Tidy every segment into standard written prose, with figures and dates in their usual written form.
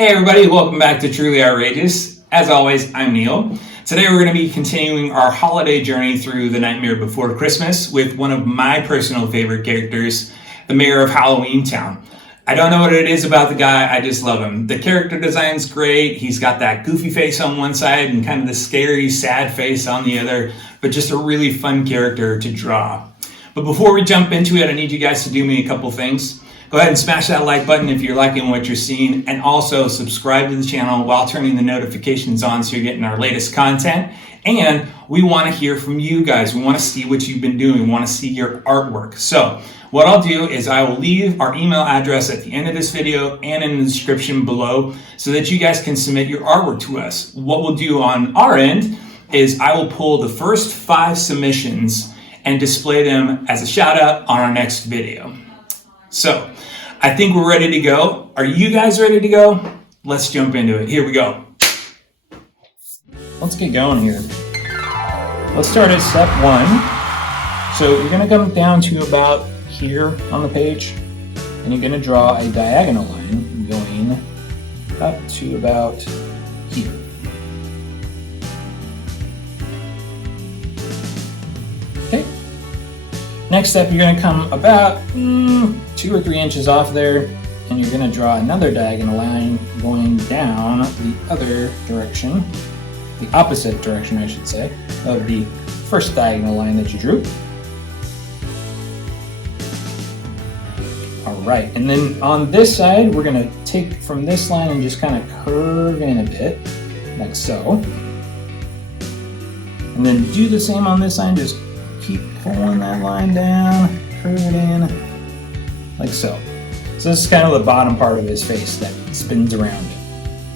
Hey everybody, welcome back to Truly Outrageous. As always, I'm Neil. Today we're going to be continuing our holiday journey through The Nightmare Before Christmas with one of my personal favorite characters, the mayor of Halloween Town. I don't know what it is about the guy, I just love him. The character design's great, he's got that goofy face on one side and kind of the scary, sad face on the other, but just a really fun character to draw. But before we jump into it, I need you guys to do me a couple things. Go ahead and smash that like button if you're liking what you're seeing, and also subscribe to the channel while turning the notifications on so you're getting our latest content. And we want to hear from you guys. We want to see what you've been doing. We want to see your artwork. So what I'll do is I will leave our email address at the end of this video and in the description below so that you guys can submit your artwork to us. What we'll do on our end is I will pull the first 5 submissions and display them as a shout out on our next video. So, I think we're ready to go. Are you guys ready to go? Let's jump into it. Here we go. Let's get going here. Let's start at step 1. So you're going to come down to about here on the page, and you're going to draw a diagonal line going up to about here. Okay. Next step, you're going to come about 2 or 3 inches off there, and you're going to draw another diagonal line going down the other direction, the opposite direction, I should say, of the first diagonal line that you drew. All right, and then on this side, we're going to take from this line and just kind of curve in a bit, like so. And then do the same on this side, just keep pulling that line down, curve it in, like so. So this is kind of the bottom part of his face that spins around it.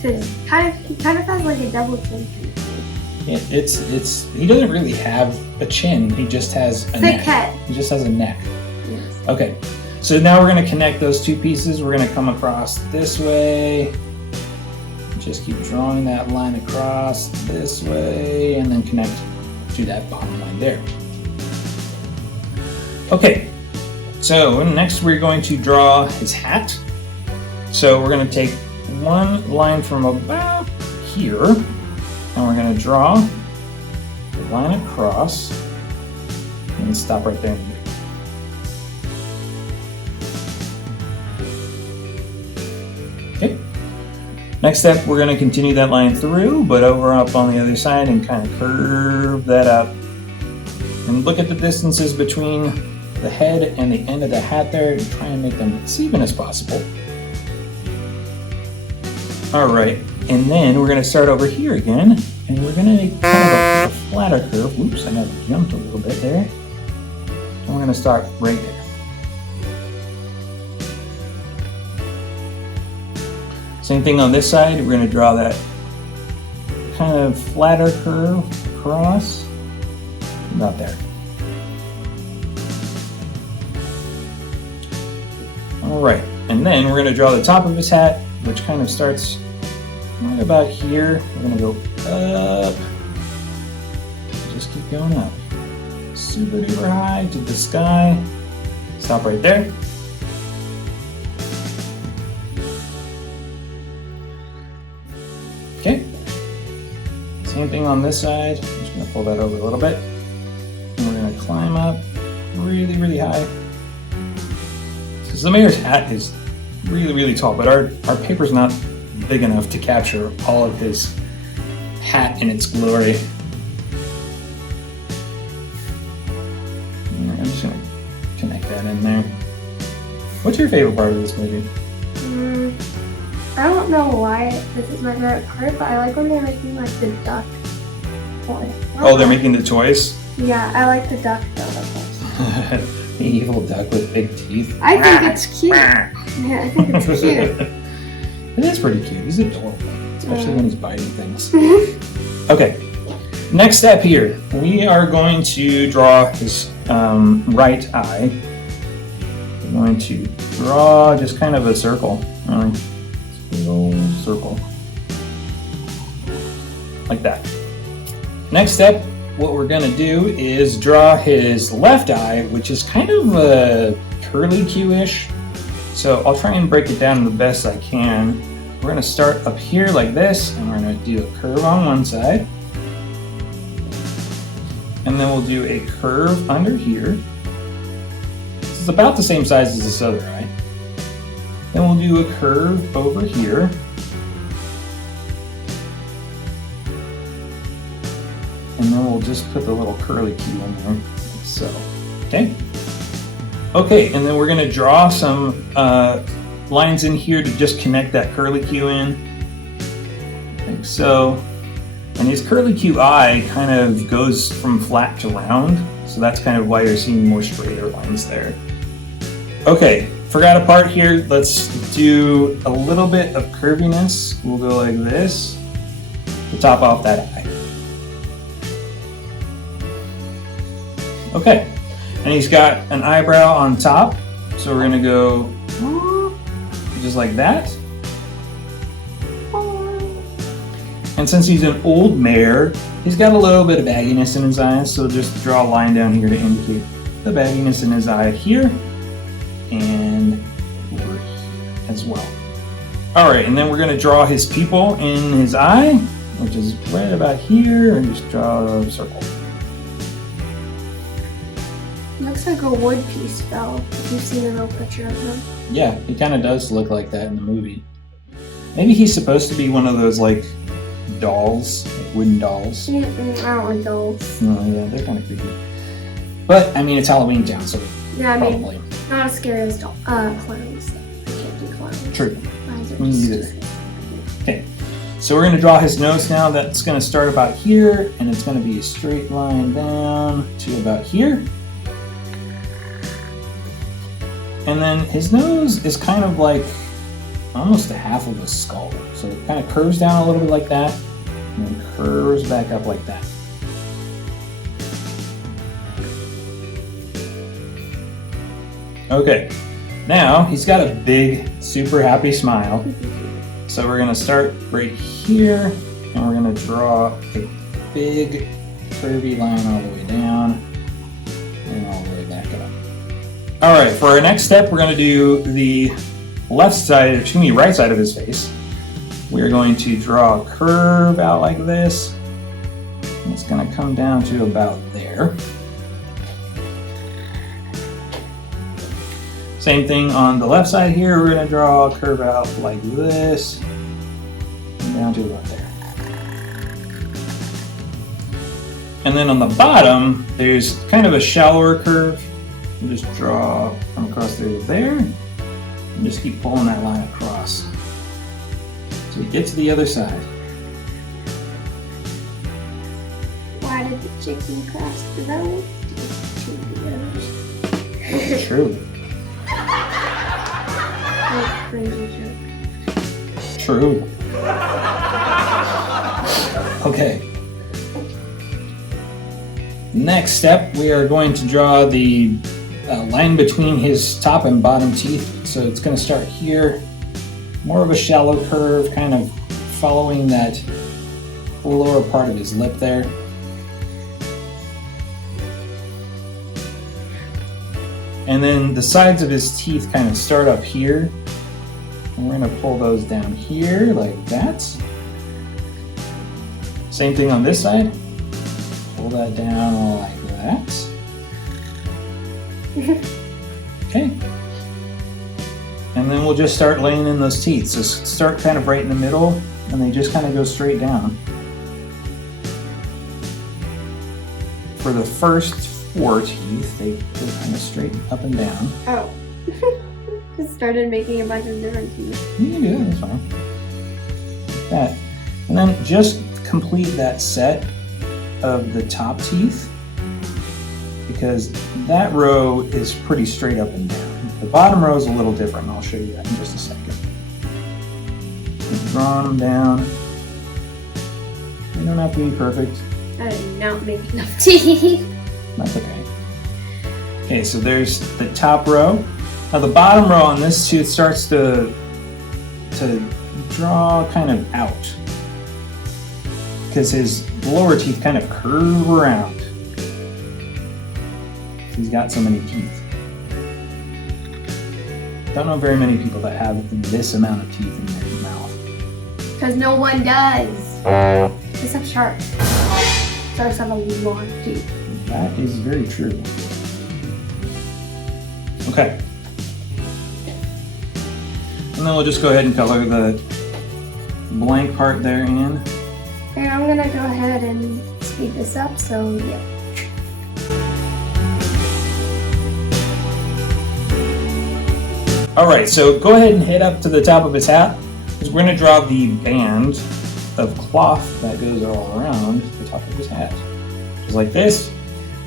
So he kind of has like a double chin. Yeah, he doesn't really have a chin, he just has a neck. Thick head. He just has a neck. Yes. Okay, so now we're going to connect those 2 pieces. We're going to come across this way. Just keep drawing that line across this way and then connect to that bottom line there. Okay, so next we're going to draw his hat. So we're going to take one line from about here, and we're going to draw the line across, and stop right there. Okay, next step, we're going to continue that line through, but over up on the other side and kind of curve that up. And look at the distances between the head and the end of the hat there and try and make them as even as possible. All right, and then we're going to start over here again, and we're going to make kind of a flatter curve. Oops, I got jumped a little bit there. And we're going to start right there. Same thing on this side. We're going to draw that kind of flatter curve across, about there. All right, and then we're going to draw the top of his hat, which kind of starts right about here. We're going to go up, just keep going up, super duper high to the sky. Stop right there. Okay, same thing on this side. I'm just going to pull that over a little bit, and we're going to climb up really, really high. Because the mayor's hat is really, really tall, but our paper's not big enough to capture all of his hat in its glory. I'm just going to connect that in there. What's your favorite part of this movie? I don't know why this is my favorite part, but I like when they're making like the duck toy. Oh, they're making the toys? Yeah, I like the duck though, of course. The evil duck with big teeth. I think it's cute. Yeah, I think it's cute. It is pretty cute. He's adorable, especially when he's biting things. Okay, next step here. We are going to draw his right eye. We're going to draw just kind of a circle. Little circle. Like that. Next step, what we're going to do is draw his left eye, which is kind of curly Q-ish. So I'll try and break it down the best I can. we're going to start up here like this, and we're going to do a curve on one side. And then we'll do a curve under here. This is about the same size as this other eye. Then we'll do a curve over here. And then we'll just put the little curly Q in there, like so. Okay? Okay, and then we're going to draw some lines in here to just connect that curly Q in, like so. And his curly Q eye kind of goes from flat to round, so that's kind of why you're seeing more straighter lines there. Okay, forgot a part here. Let's do a little bit of curviness. We'll go like this to top off that eye. Okay, and he's got an eyebrow on top, so we're gonna go just like that. And since he's an old mare, he's got a little bit of bagginess in his eyes, so just draw a line down here to indicate the bagginess in his eye here and over here as well. All right, and then we're gonna draw his pupil in his eye, which is right about here, and just draw a circle. Looks like a wood piece fell. Have you seen a real picture of him? Yeah, he kind of does look like that in the movie. Maybe he's supposed to be one of those like dolls, like wooden dolls. I don't like dolls. No, yeah, they're kind of creepy. But I mean, it's Halloween town, so Yeah, I mean, probably. not as scary as clowns. I can't do clowns. True. Clowns are Me just- neither. Okay, so we're going to draw his nose now. That's going to start about here, and it's going to be a straight line down to about here. And then his nose is kind of like almost a half of a skull. So it kind of curves down a little bit like that, and then curves back up like that. Okay, now he's got a big, super happy smile. So we're gonna start right here, and we're gonna draw a big curvy line all the way down and all the way back up. All right, for our next step, we're gonna do the right side of his face. We're going to draw a curve out like this. And it's gonna come down to about there. Same thing on the left side here. We're gonna draw a curve out like this, and down to about there. And then on the bottom, there's kind of a shallower curve. We'll just draw from across there to there, and just keep pulling that line across. So we get to the other side. Why did the chicken cross the road? To the others. True. What crazy joke. True. Okay. Next step, we are going to draw the line between his top and bottom teeth. So it's going to start here, more of a shallow curve, kind of following that lower part of his lip there. And then the sides of his teeth kind of start up here. And we're going to pull those down here like that. Same thing on this side. Pull that down like that. Okay. And then we'll just start laying in those teeth. So start kind of right in the middle, and they just kind of go straight down. For the first 4 teeth, they go kind of straight up and down. Oh. Just started making a bunch of different teeth. You can do that, that's fine. Like that. And then just complete that set of the top teeth, because that row is pretty straight up and down. The bottom row is a little different, and I'll show you that in just a second. Just drawing them down. They don't have to be perfect. I did not make enough teeth. That's okay. Okay, so there's the top row. Now the bottom row on this tooth starts to draw kind of out, because his lower teeth kind of curve around. He's got so many teeth. Don't know very many people that have this amount of teeth in their mouth. Because no one does. Except sharks. Sharks have a long teeth. That is very true. Okay. And then we'll just go ahead and color the blank part there in. And I'm gonna go ahead and speed this up, so yeah. Alright, so go ahead and head up to the top of his hat, because we're going to draw the band of cloth that goes all around the top of his hat. Just like this.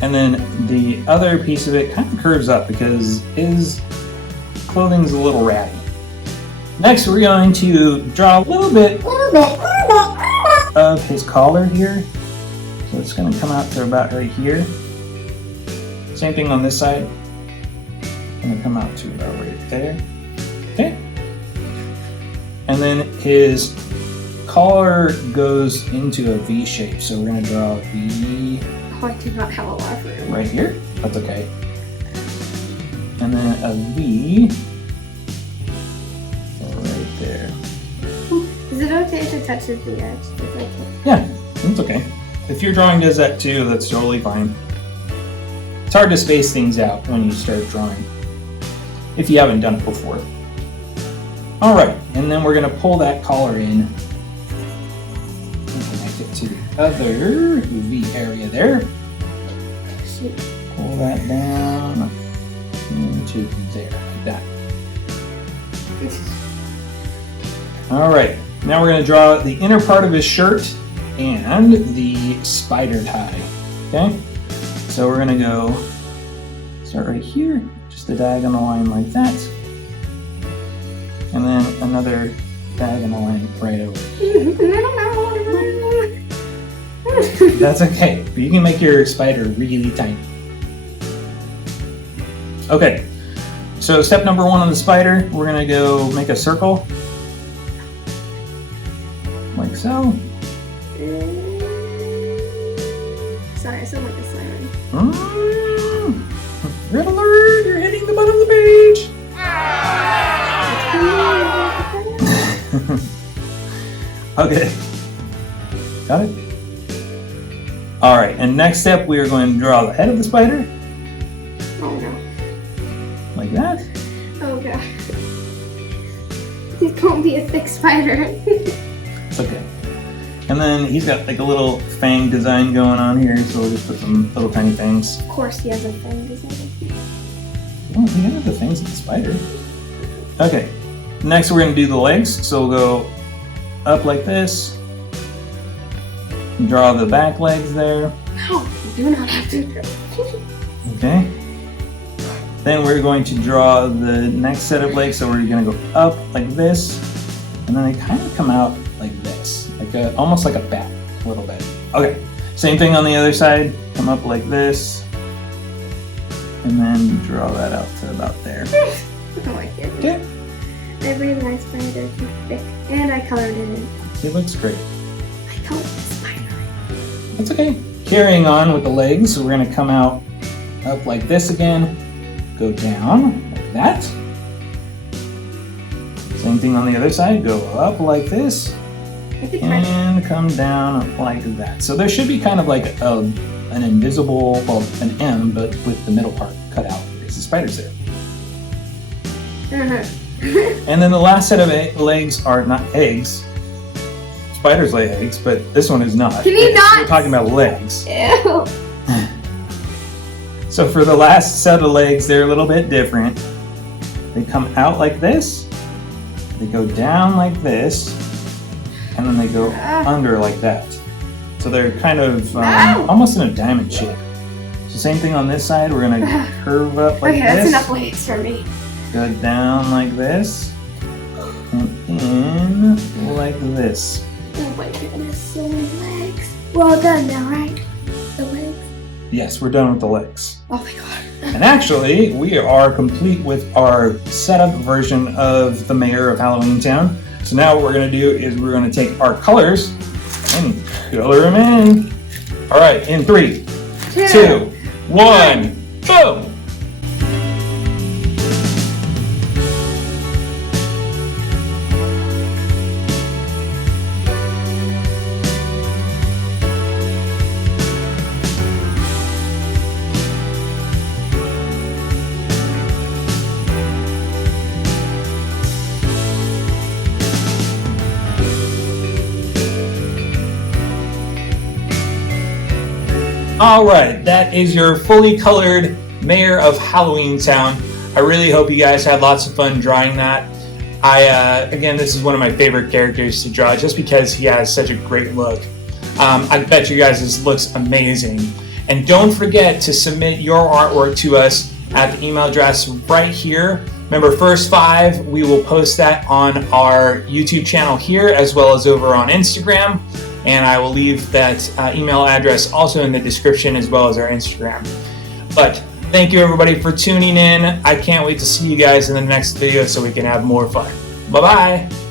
And then the other piece of it kind of curves up because his clothing's a little ratty. Next, we're going to draw a little bit of his collar here. So it's going to come out to about right here. Same thing on this side. Going to come out to about right there. Okay. And then his collar goes into a V shape. So we're going to draw a V. Oh, I do not have a lot of room. Right here. That's okay. And then a V. Right there. Is it okay to touch the edge? Is that okay? Yeah, that's okay. If your drawing does that too, that's totally fine. It's hard to space things out when you start drawing, if you haven't done it before. Alright, and then we're going to pull that collar in and connect it to the other V area there. Pull that down into there, like that. Alright, now we're going to draw the inner part of his shirt and the spider tie. Okay? So we're going to go start right here, just a diagonal line like that. And then another diagonal line right over. That's okay, but you can make your spider really tiny. Okay, so step number 1 on the spider, we're going to go make a circle. Like so. Sorry, I sound like a siren. Red alert! You're hitting the bottom of the page! Okay. Got it? Alright, and next step we are going to draw the head of the spider. Oh no. Like that. Oh god. It won't be a thick spider. It's okay. And then he's got like a little fang design going on here, so we'll just put some little tiny fangs. Of course he has a thing, doesn't he? Oh, he has the fangs of the spider. Okay. Next we're going to do the legs, so we'll go up like this. Draw the back legs there. No, you do not have to. Okay. Then we're going to draw the next set of legs, so we're going to go up like this, and then they kind of come out like this, like almost like a bat, a little bit. Okay. Same thing on the other side. Come up like this, and then draw that out to about there. Oh my goodness. Okay. I really like spider, too thick, and I colored it in. It looks great. I colored the spider. That's okay. Carrying on with the legs, so we're going to come out up like this again, go down like that. Same thing on the other side, go up like this, and come down like that. So there should be kind of like an invisible, well, an M, but with the middle part cut out because the spider's there. And then the last set of legs are not eggs. Spiders lay eggs, but this one is not. Can you not? We're talking about legs. Ew. So for the last set of legs, they're a little bit different. They come out like this, they go down like this, and then they go under like that. So they're kind of almost in a diamond shape. So same thing on this side, we're gonna curve up like okay, this. that's enough legs for me. Go down like this, and in like this. Oh my goodness, so many legs. We're all done now, right? The legs? Yes, we're done with the legs. Oh my god. And actually, we are complete with our setup version of the Mayor of Halloween Town. So now what we're going to do is we're going to take our colors and color them in. All right, in 3, 2, 1, boom! All right, that is your fully colored Mayor of Halloween Town. I really hope you guys had lots of fun drawing that. Again, this is one of my favorite characters to draw just because he has such a great look. I bet you guys this looks amazing. And don't forget to submit your artwork to us at the email address right here. Remember, first 5, we will post that on our YouTube channel here as well as over on Instagram. And I will leave that email address also in the description as well as our Instagram. But thank you everybody for tuning in. I can't wait to see you guys in the next video so we can have more fun. Bye-bye.